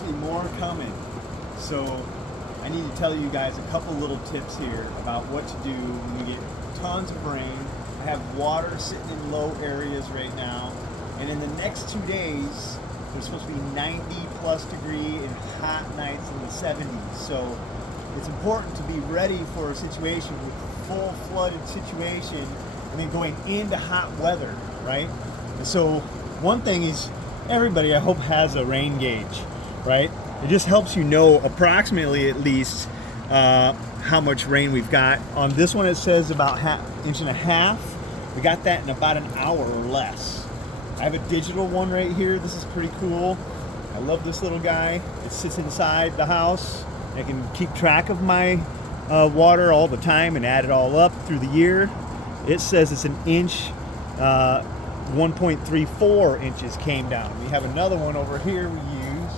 supposed to be more coming. So I need to tell you guys a couple little tips here about what to do when you get tons of rain. I have water sitting in low areas right now, and in the next 2 days there's supposed to be 90 plus degree and hot nights in the 70s. So it's important to be ready for a situation with full flooded situation and then going into hot weather, right? And so one thing is, everybody I hope has a rain gauge, right? It just helps you know approximately at least how much rain we've got. On this one it says about inch and a half. We got that in about an hour or less. I have a digital one right here. This is pretty cool. I love this little guy. It sits inside the house. I can keep track of my water all the time and add it all up through the year. It says it's an inch, 1.34 inches came down. We have another one over here we use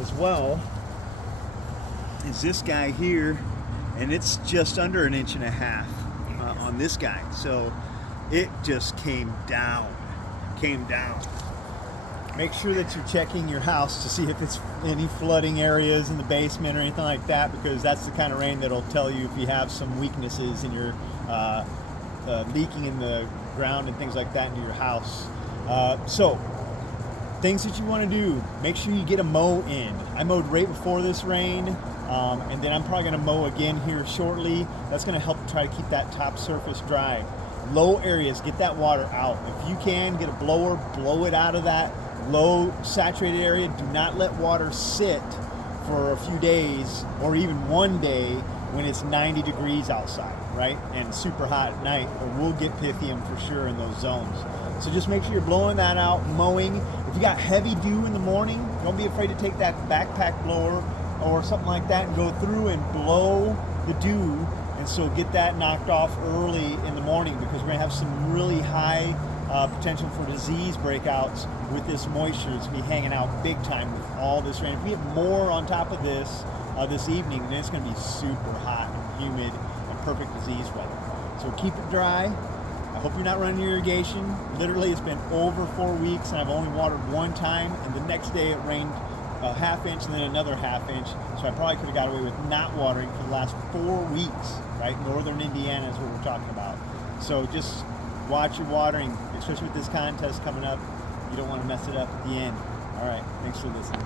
as well. Is this guy here, and it's just under an inch and a half on this guy. So it just came down. Make sure that you're checking your house to see if it's any flooding areas in the basement or anything like that, because that's the kind of rain that'll tell you if you have some weaknesses in your leaking in the ground and things like that into your house. So things that you want to do, make sure you get a mow in. I mowed right before this rain, and then I'm probably going to mow again here shortly. That's going to help try to keep that top surface dry. Low areas, get that water out. If you can, get a blower, blow it out of that low saturated area. Do not let water sit for a few days or even one day when it's 90 degrees outside, right? And super hot at night, or we'll get Pythium for sure in those zones. So just make sure you're blowing that out, mowing. If you got heavy dew in the morning, don't be afraid to take that backpack blower or something like that and go through and blow the dew. And so get that knocked off early in the morning, because we're gonna have some really high potential for disease breakouts with this moisture. It's gonna be hanging out big time with all this rain. If we have more on top of this this evening, then it's gonna be super hot and humid and perfect disease weather. So keep it dry. I hope you're not running your irrigation. Literally, it's been over 4 weeks and I've only watered one time, and the next day it rained a half inch and then another half inch. So I probably could have got away with not watering for the last 4 weeks, right? Northern Indiana is what we're talking about. So just watch your watering, especially with this contest coming up. You don't want to mess it up at the end. All right, thanks for listening.